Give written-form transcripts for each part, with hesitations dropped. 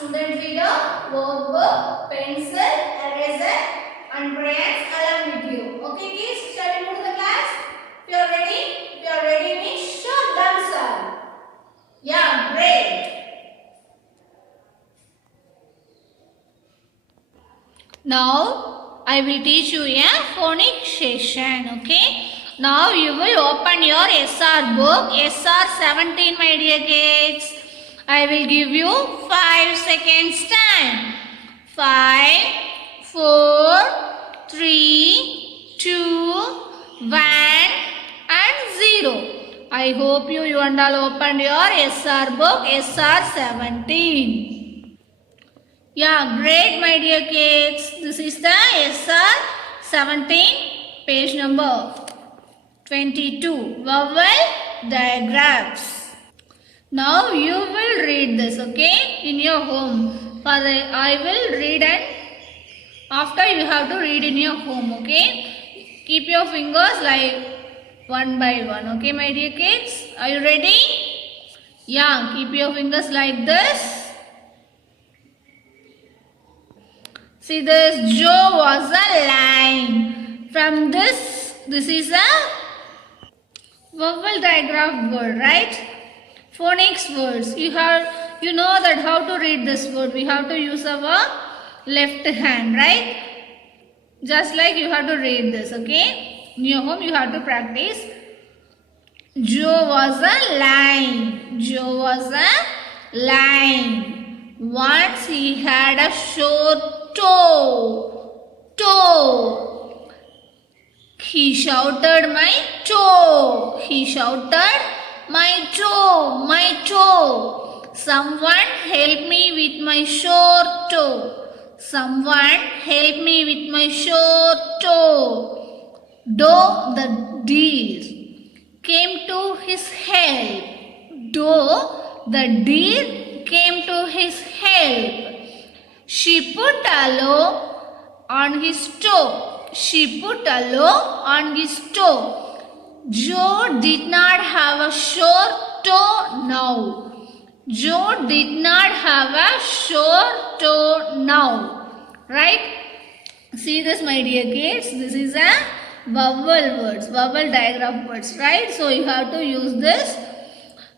Student reader, workbook, pencil, eraser and crayons along with you. Okay kids, shall we move to the class? If you are ready? If you are ready means show thumbs up. Yeah, great. Now I will teach you a phonic session. Okay. Now you will open your SR book, SR 17, my dear kids. I will give you 5 seconds time. 5, 4, 3, 2, 1 and 0. I hope you and all opened your SR book, SR 17. Yeah, great my dear kids. This is the SR 17, page number 22, vowel diagrams. Now you will read this, okay, in your home. I will read and after you have to read in your home, okay. Keep your fingers like one by one, okay my dear kids. Are you ready? Yeah, keep your fingers like this. See this, Joe was a line. From this is a vowel diagram word, right? Phonics words. You know that how to read this word. We have to use our left hand, right? Just like you have to read this, okay? In your home you have to practice. Joe was a line. Joe was a line. Once he had a short toe. He shouted my toe. He shouted my toe. Someone help me with my short toe. Someone help me with my short toe. Doe the deer came to his help. Doe the deer came to his help. She put aloe on his toe. She put aloe on his toe. Joe did not have a short toe now. Joe did not have a short toe now. Right? See this my dear kids. This is a vowel words, vowel diagram words, right? So you have to use this.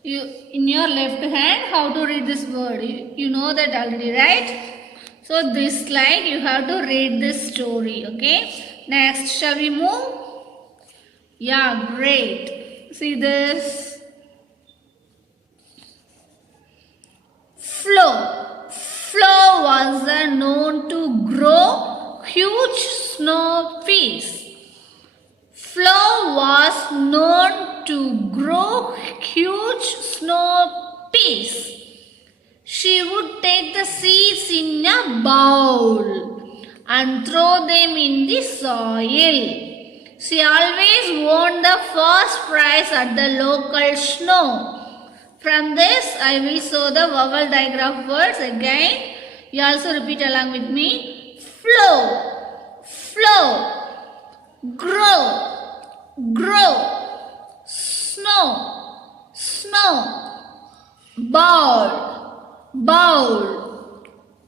In your left hand, how to read this word? You know that already, right? So this slide you have to read this story, okay? Next, shall we move? Yeah, great. See this. Flo was known to grow huge snow peas. Flo was known to grow huge snow peas. She would take the seeds in a bowl and throw them in the soil. She always won the first prize at the local snow. From this, I will show the vowel diagram words again. You also repeat along with me. Flow, grow, snow, bowl,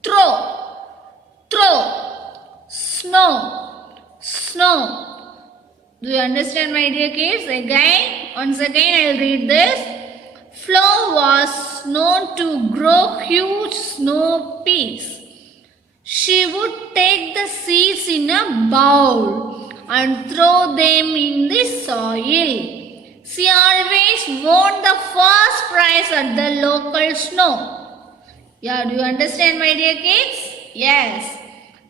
throw, snow. Do you understand my dear kids? Once again I will read this. Flo was known to grow huge snow peas. She would take the seeds in a bowl and throw them in the soil. She always won the first prize at the local snow. Yeah, do you understand my dear kids? Yes.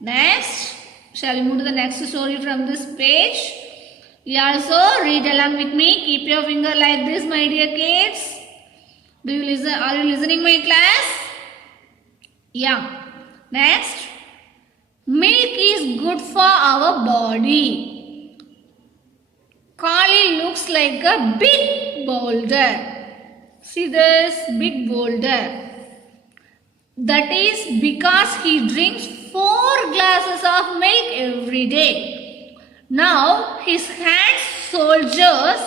Next, shall we move to the next story from this page? You also read along with me. Keep your finger like this, my dear kids. Do you listen? Are you listening, my class? Yeah. Next, milk is good for our body. Kali looks like a big boulder. See this big boulder. That is because he drinks 4 glasses of milk every day. Now his hands, shoulders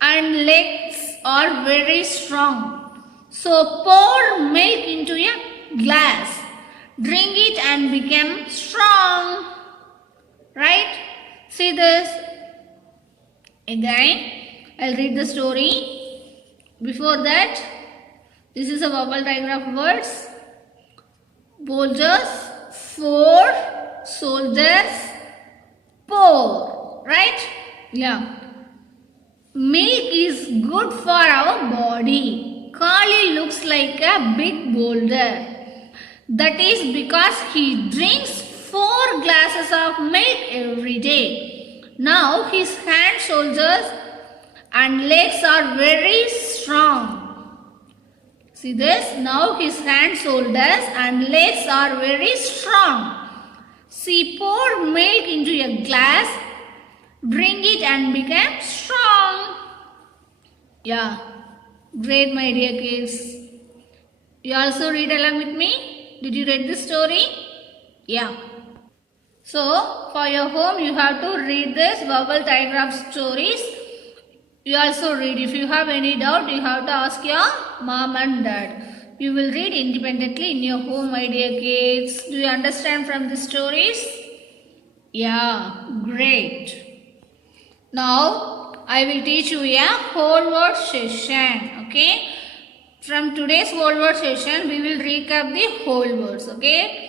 and legs are very strong. So pour milk into a glass. Drink it and become strong. Right? See this. Again, I'll read the story. Before that, this is a verbal diagram of words. Soldiers, 4 soldiers, pour. Right? Yeah. Milk is good for our body. Kali looks like a big boulder. That is because he drinks 4 glasses of milk every day. Now his hand, shoulders and legs are very strong. See this? Now his hand, shoulders and legs are very strong. See, pour milk into a glass, drink it and become strong. Yeah, great my dear kids. You also read along with me? Did you read this story? Yeah. So, for your home you have to read this verbal diagram stories. You also read. If you have any doubt, you have to ask your mom and dad. You will read independently in your home, my dear kids. Do you understand from the stories? Yeah, great. Now, I will teach you a whole word session. Okay? From today's whole word session, we will recap the whole words. Okay?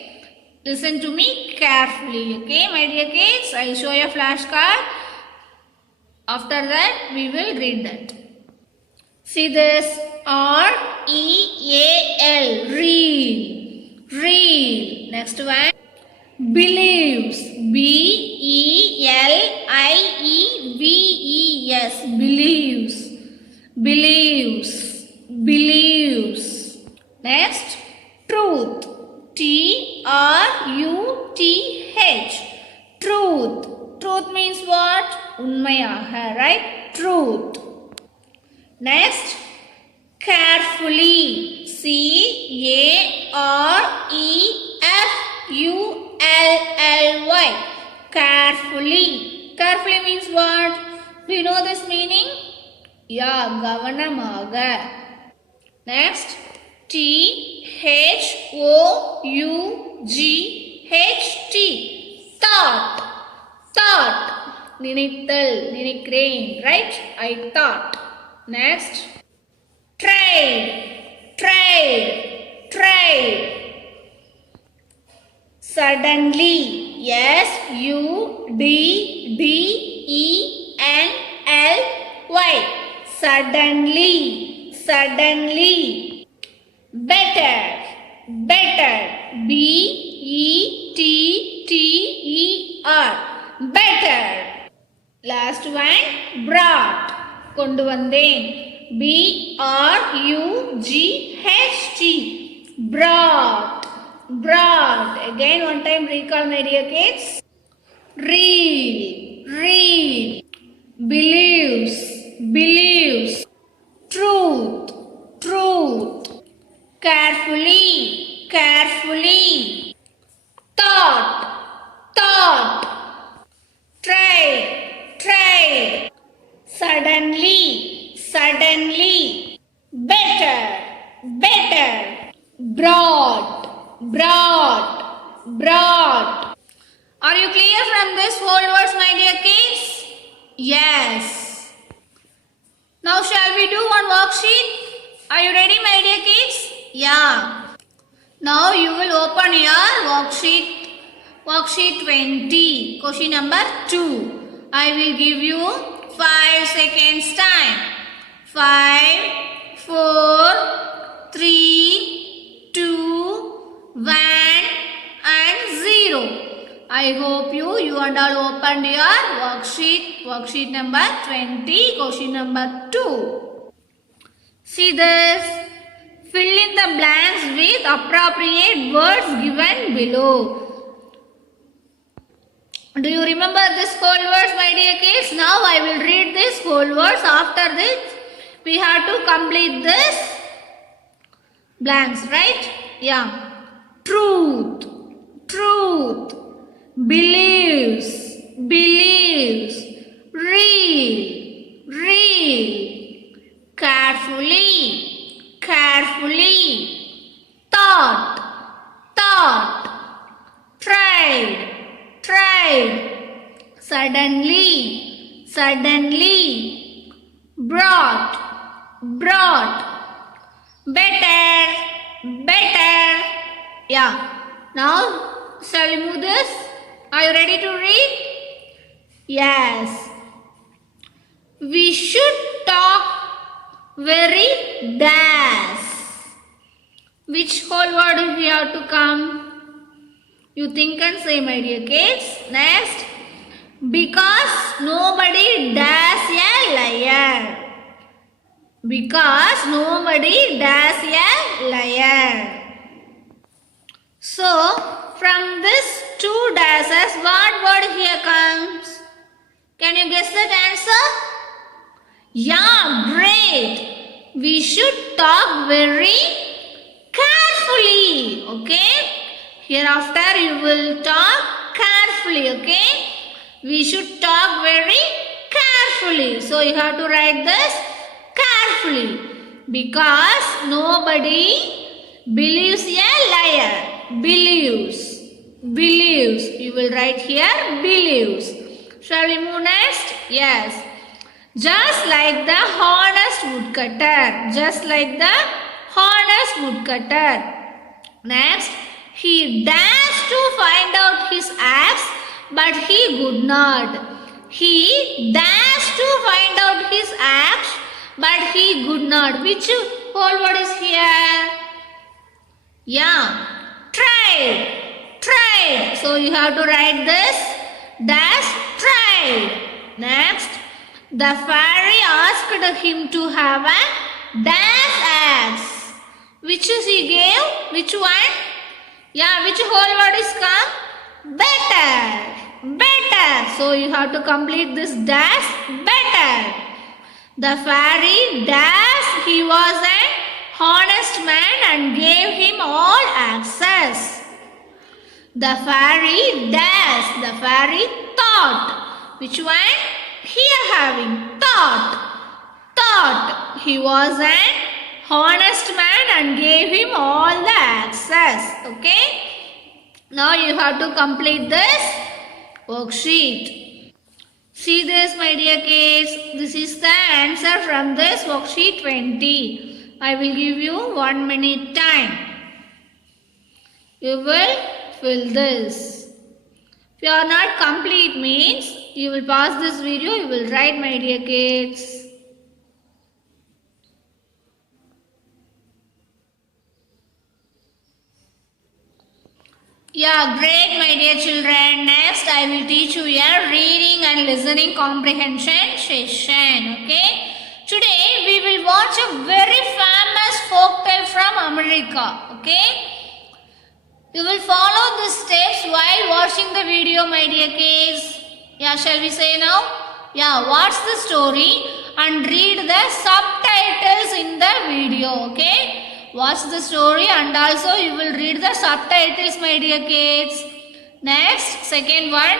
Listen to me carefully. Okay, my dear kids? I will show you a flashcard. After that, we will read that. See this. R-E-A-L. Reel. Reel. Next one. Believes. B-E-L-I-E-V-E-S. Believes. Believes. Believes. Next. Truth. T-R-U-T-H. Truth. Truth means what? Unmayaha, right? Truth. Next, carefully. C-A-R-E-F-U-L-L-Y. Carefully. Carefully means what? Do you know this meaning? Yeah, gavanamaga. Next, T-H-O-U-G-H-T. Thought. Thought. Ninittal, ninikrane, right? I thought. Next. Trade. Trade. Trade. Suddenly. S-U-D-D-E-N-L-Y. Suddenly. Suddenly. Better. Better. B-E-T-T-E-R. Better. Last one, brought. Kondu vandhen. B-R-U-G-H-T. Brought. Brought. Again one time recall my dear kids. Real. Real. Believes. Believes. Truth. Truth. Carefully. Carefully. Thought. Thought. Trade. Trade. Suddenly. Suddenly. Better. Better. Broad. Broad. Broad. Are you clear from this whole words, my dear kids? Yes. Now shall we do one worksheet? Are you ready, my dear kids? Yeah. Now you will open your worksheet. Worksheet 20. Question number 2. I will give you 5 seconds time. 5, 4, 3, 2, 1 and 0. I hope you and all opened your worksheet. Worksheet number 20. Question number 2. See this. Fill in the blanks with appropriate words given below. Do you remember this whole words, my dear kids? Now I will read this whole words. After this, we have to complete this blanks, right? Yeah. Truth. Truth. Believes. Believes. Real. Real. Carefully. Carefully. Thought. suddenly, suddenly, brought, brought, better, better. Yeah. Now, shall we move this? Are you ready to read? Yes. We should talk very dash. Which whole word we have to come? You think and say, my dear kids. Next. Because nobody does a liar. Because nobody does a liar. So, from this two dashes, what word here comes? Can you guess that answer? Yeah, great. We should talk very carefully. Okay? Hereafter you will talk carefully. Okay? We should talk very carefully. So, you have to write this carefully. Because nobody believes a liar. Believes. Believes. You will write here believes. Shall we move next? Yes. Just like the honest woodcutter. Just like the honest woodcutter. Next. He dashed to find out his axe, but he could not. He dashed to find out his axe, but he could not. Which whole word is here? Yeah. Tried. Tried. So you have to write this dash tried. Next. The fairy asked him to have a dash axe. Which is he gave? Which one? Yeah, which whole word is come? Better. Better. So you have to complete this dash better. The fairy dash he was an honest man and gave him all access. The fairy dash. The fairy thought. Which one? Here having thought. Thought he was an honest man and gave him all the access. Okay. Now you have to complete this worksheet. See this, my dear kids. This is the answer from this worksheet 20. I will give you 1 minute time. You will fill this. If you are not complete means you will pause this video, you will write, my dear kids. Yeah, great, my dear children. Next, I will teach you a reading and listening comprehension session. Okay. Today, we will watch a very famous folk tale from America. Okay. You will follow the steps while watching the video, my dear kids. Yeah, shall we say now? Yeah, watch the story and read the subtitles in the video. Okay. Watch the story and also you will read the subtitles, my dear kids. Next, second one.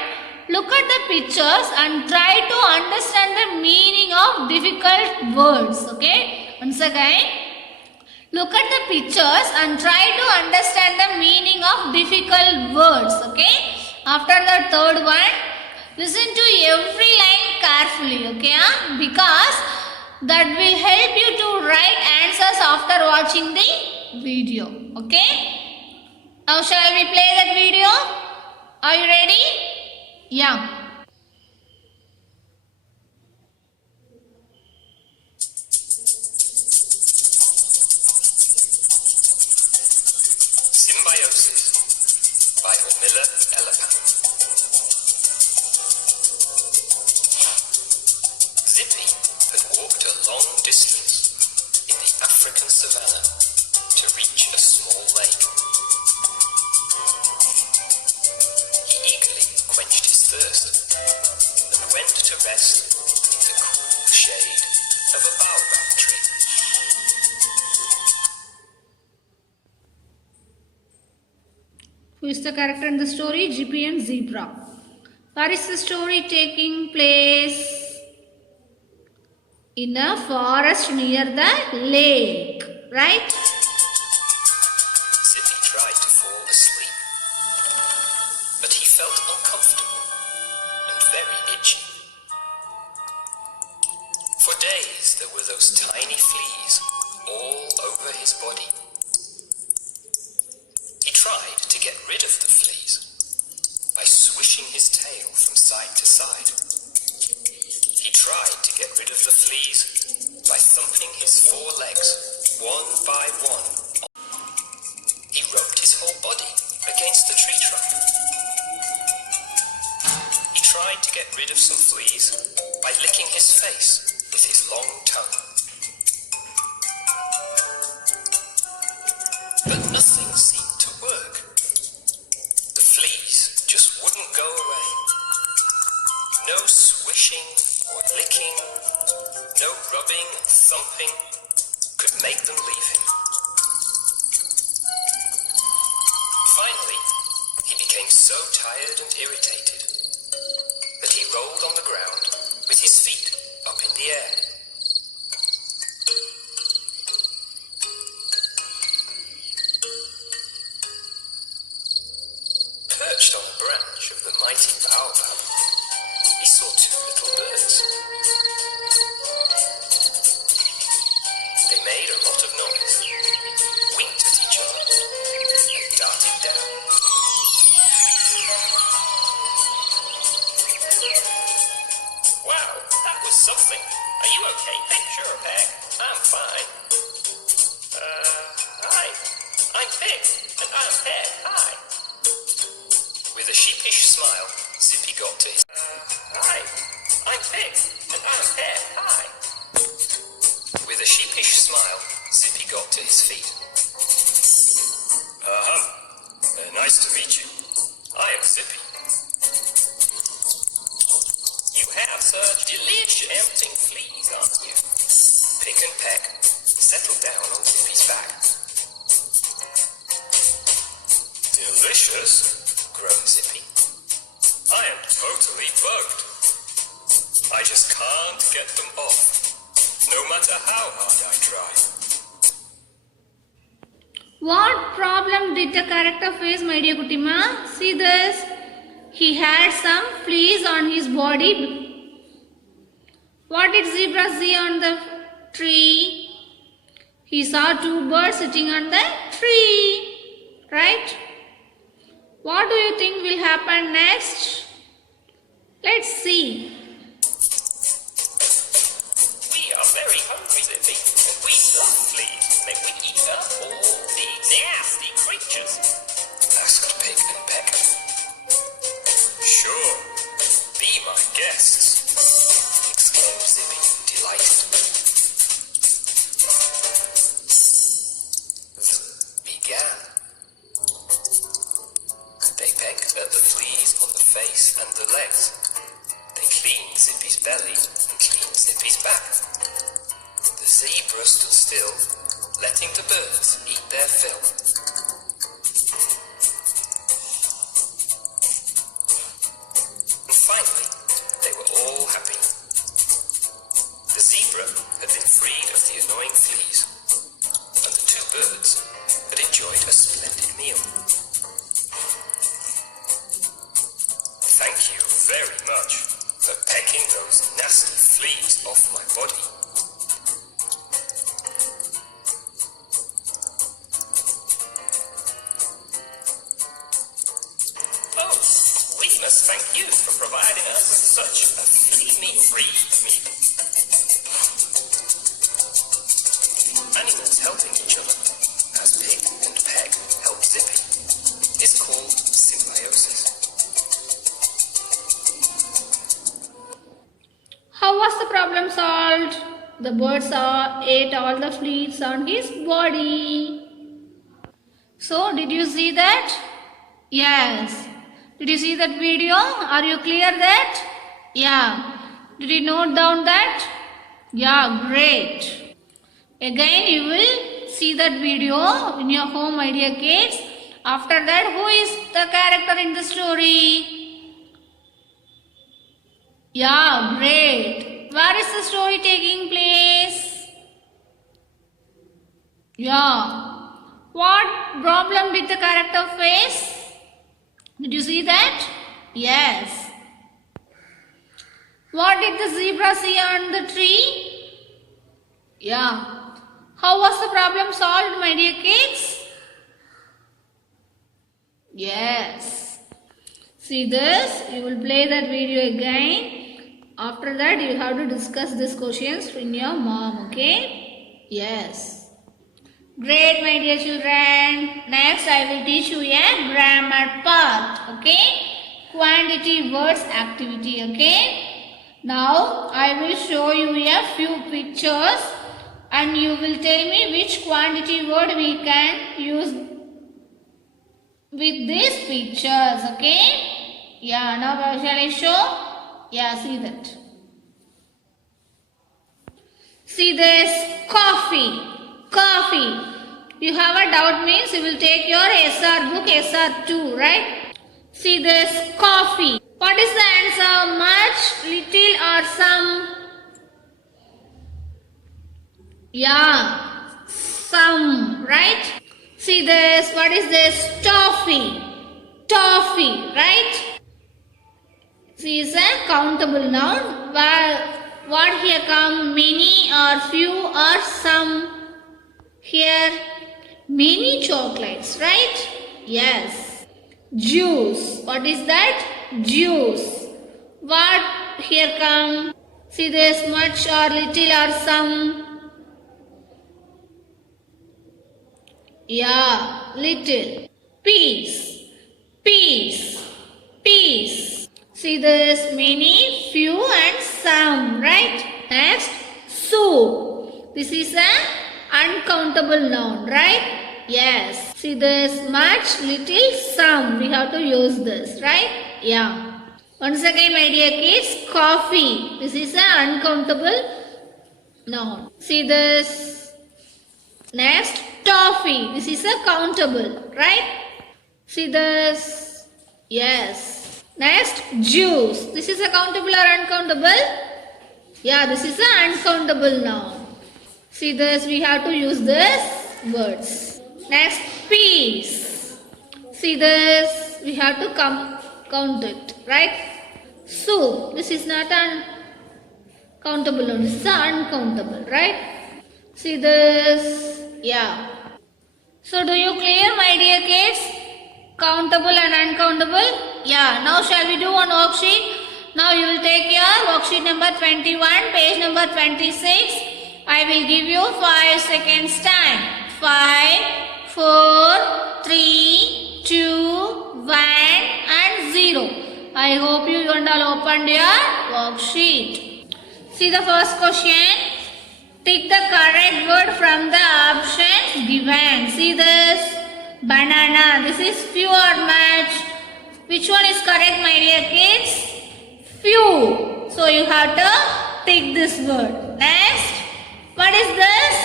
Look at the pictures and try to understand the meaning of difficult words. Okay. Once again, look at the pictures and try to understand the meaning of difficult words. Okay. After the third one, listen to every line carefully. Okay. Because that will help you to write answers after watching the video. Okay. Now shall we play that video? Are you ready? Yeah. Symbiosis by Miller Ellicott. Zippy had walked a long distance in the African savannah to reach a small lake. He eagerly quenched his thirst and went to rest in the cool shade of a baobab tree. Who is the character in the story? Zippy and Zebra. Where is the story taking place? In a forest near the lake, right? Zippy tried to fall asleep, but he felt uncomfortable and very itchy. For days there were those tiny fleas all over his body. He tried to get rid of the fleas by swishing his tail from side to side. He tried to get rid of the fleas by thumping his 4 legs, one by one. He rubbed his whole body against the tree trunk. He tried to get rid of some fleas by licking his face with his long tongue. But nothing seemed to work. The fleas just wouldn't go away. No swishing or licking, no rubbing and thumping could make them leave him. Finally, he became so tired and irritated that he rolled on the ground with his feet up in the air. Perched on a branch of the mighty baobab, he saw 2 little birds. They made a lot of noise, winked at each other, and darted down. Wow, that was something. Are you okay, Peg? Sure, Peg. I'm fine. Hi. I'm Peg, and I'm Peg. Hi. With a sheepish smile, Zippy got to his... Hi. I'm Peg, and I'm Peg. Hi. With a sheepish smile, Zippy got to his feet. Nice to meet you. I am Zippy. You have such delicious tempting fleas, aren't you? Pick and Peck settled down on Zippy's back. Delicious? Groaned Zippy. I am totally bugged. I just can't get them off, no matter how hard I try. What problem did the character face, my dear Kutima? See this. He had some fleas on his body. What did Zebra see on the tree? He saw 2 birds sitting on the tree. Right? What do you think will happen next? Let's see. We are very hungry, Zippy, and we love fleas. May we eat up all the nasty creatures? Asked Pig and Peck. Sure, be my guests, exclaimed Zippy, delighted. Began. They pecked at the fleas on the face and the legs. They cleaned Zippy's belly and cleaned Zippy's back. The zebra stood still, letting the birds eat their fill. And finally, they were all happy. The zebra had been freed of the annoying fleas, and the 2 birds had enjoyed a splendid meal. Thank you very much for pecking those nasty fleas off my body. Oh, we must thank you for providing us with such a flea-free meal. Animals helping each other, as Pig and Peg help Zippy, is called symbiosis. How was the problem solved? The birds ate all the fleas on his body. So, did you see that? Yes. Did you see that video? Are you clear that? Yeah. Did you note down that? Yeah, great. Again, you will see that video in your home, my dear kids. After that, who is the character in the story? Yeah, great. Where is the story taking place? Yeah. What problem did the character face? Did you see that? Yes. What did the zebra see on the tree? Yeah. How was the problem solved, my dear kids? Yes. See this? You will play that video again. After that, you have to discuss these questions in your mom, okay? Yes. Great, my dear children. Next, I will teach you a grammar part, okay? Quantity words activity, okay? Now, I will show you a few pictures and you will tell me which quantity word we can use with these pictures, okay? Yeah, now shall I show? Yeah, see that. See this, coffee, coffee. You have a doubt means you will take your SR book, SR2, right? See this, coffee. What is the answer? Much, little or some? Yeah, some, right? See this, what is this? Toffee, toffee, right? See, is a countable noun. What here come? Many or few or some? Here, many chocolates, right? Yes. Juice. What is that? Juice. What here come? See this, much or little or some? Yeah, little. Peace. Peace. Peace. See this, many, few and some, right? Next, soup. This is an uncountable noun, right? Yes. See this, much, little, some. We have to use this, right? Yeah. Once again, my dear kids, coffee. This is an uncountable noun. See this. Next, toffee. This is a countable, right? See this. Yes. Next, juice. This is a countable or uncountable? Yeah, this is an uncountable noun. See this, we have to use this words. Next, peace. See this, we have to count it, right? Soup. This is not uncountable noun. This is uncountable, right? See this. Yeah. So, do you clear, my dear kids? Countable and uncountable? Yeah. Now, shall we do one worksheet? Now, you will take your worksheet number 21, page number 26. I will give you 5 seconds time. 5, 4, 3, 2, 1 and 0. I hope you all opened your worksheet. See the first question. Take the correct word from the options given. See this. Banana. This is few or much. Which one is correct, my dear kids? Few. So you have to take this word. Next. What is this?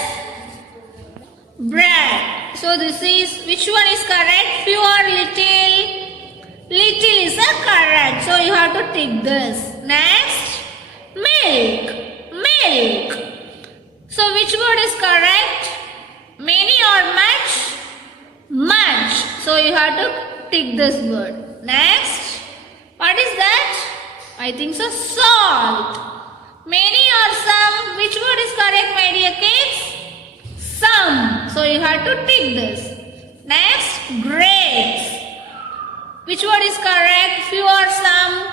Bread. So this is, which one is correct? Few or little? Little is a correct. So you have to take this. Next. Milk. Milk. So which word is correct? Many or much? Much. So you have to tick this word. Next. What is that? I think so. Salt. Many or some? Which word is correct, my dear kids? Some. So you have to tick this. Next. Grapes. Which word is correct? Few or some?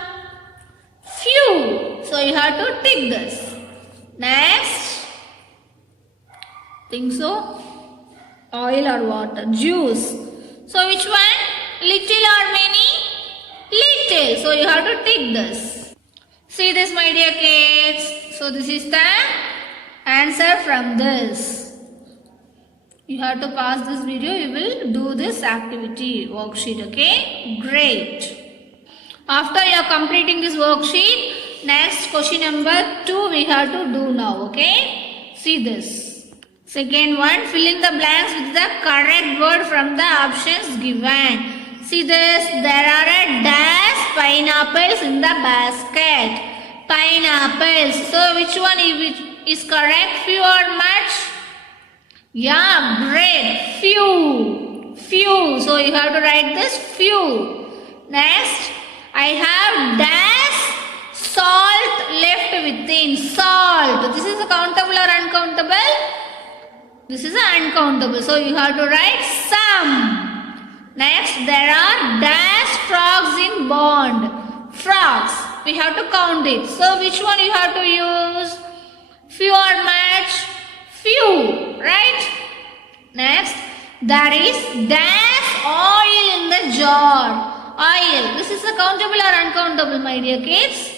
Few. So you have to tick this. Next. Think so? Oil or water. Juice. So which one? Little or many? Little. So you have to tick this. See this, my dear kids. So this is the answer from this. You have to pause this video. You will do this activity worksheet. Okay? Great. After you are completing this worksheet, next question number 2 we have to do now. Okay? See this. Second one, fill in the blanks with the correct word from the options given. See this, there are a dash pineapples in the basket. Pineapples. So which one is correct? Few or much? Yeah, great. Few. Few. So you have to write this few. Next, I have dash salt left within. Salt. This is countable or uncountable? This is uncountable. So you have to write some. Next, there are dash frogs in pond. Frogs. We have to count it. So which one you have to use? Few or much? Few. Right? Next, there is dash oil in the jar. Oil. This is a countable or uncountable, my dear kids?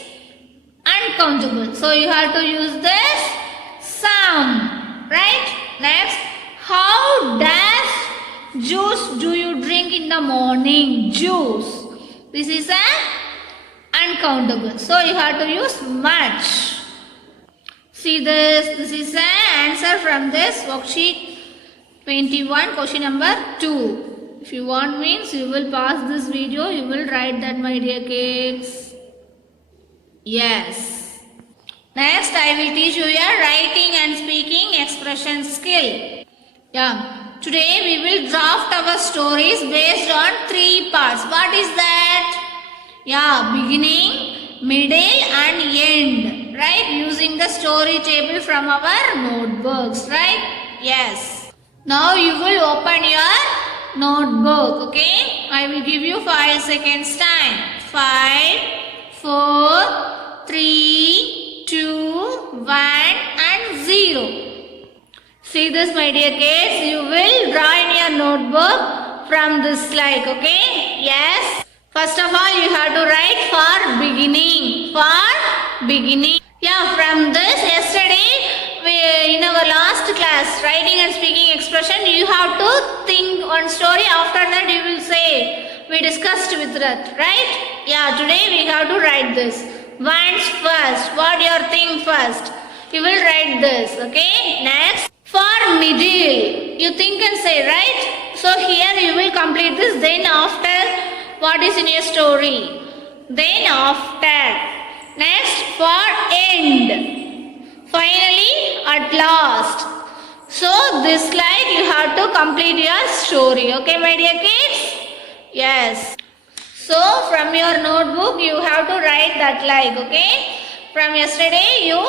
Uncountable. So you have to use this some. Right? Next, how dash juice do you drink in the morning? Juice. This is a uncountable. So you have to use much. See this. This is an answer from this worksheet 21, question number 2. If you want means you will pause this video. You will write that, my dear kids. Yes. Next, I will teach you your writing and speaking expression skill. Yeah. Today we will draft our stories based on 3 parts. What is that? Yeah, beginning, middle and end. Right? Using the story table from our notebooks. Right? Yes. Now you will open your notebook. Okay? I will give you 5 seconds time. 5, 4, 3, 2, 1 and 0. See this, my dear kids. You will draw in your notebook from this slide. Okay? Yes. First of all, you have to write for beginning. For beginning. Yeah, from this yesterday, in our last class, writing and speaking expression, you have to think one story. After that, you will say, we discussed with that, right? Yeah, today we have to write this. Once first, what your thing first? You will write this, okay? Next, for middle, you think and say, right? So here you will complete this. Then after, what is in your story? Then after. Next, for end. Finally, at last. So this slide you have to complete your story. Okay, my dear kids? Yes. So from your notebook you have to write that like, okay? From yesterday you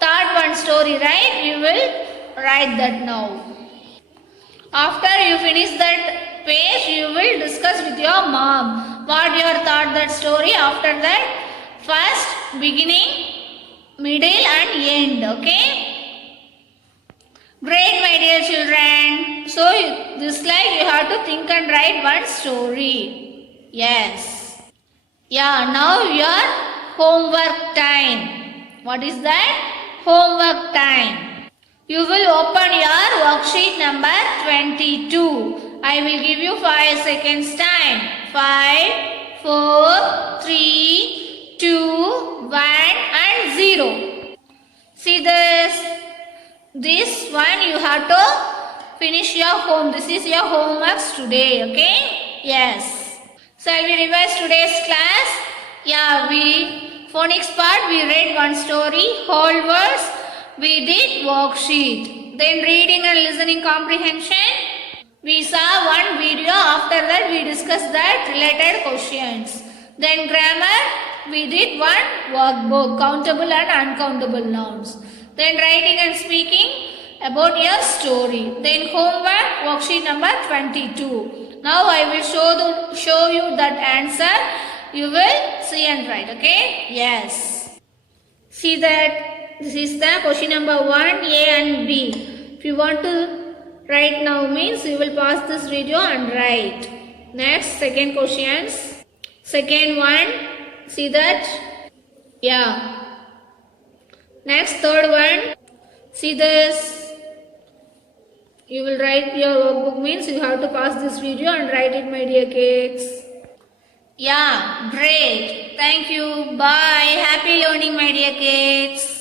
thought one story, right? You will write that now. After you finish that page, you will discuss with your mom what you thought that story. After that, first, beginning, middle and end, okay? Great, my dear children. So, this slide you have to think and write one story. Yes. Yeah, now your homework time. What is that? Homework time. You will open your worksheet number 22. I will give you 5 seconds time. 5, 4, 3, 2, 1 and 0. See this. This one you have to finish your home. This is your homeworks today, okay? Yes. Shall we revise today's class? Yeah, phonics part we read one story, whole words, we did worksheet. Then reading and listening comprehension, we saw one video. After that we discussed that related questions. Then grammar, we did one workbook, countable and uncountable nouns. Then writing and speaking about your story. Then homework, worksheet number 22. Now I will show you that answer. You will see and write, okay? Yes. See that this is the question number 1, A and B. If you want to write now means you will pause this video and write. Next, second questions. Second one, see that? Yeah. Next, third one, see this. You will write your workbook means you have to pause this video and write it, my dear kids. Yeah, great. Thank you. Bye. Happy learning, my dear kids.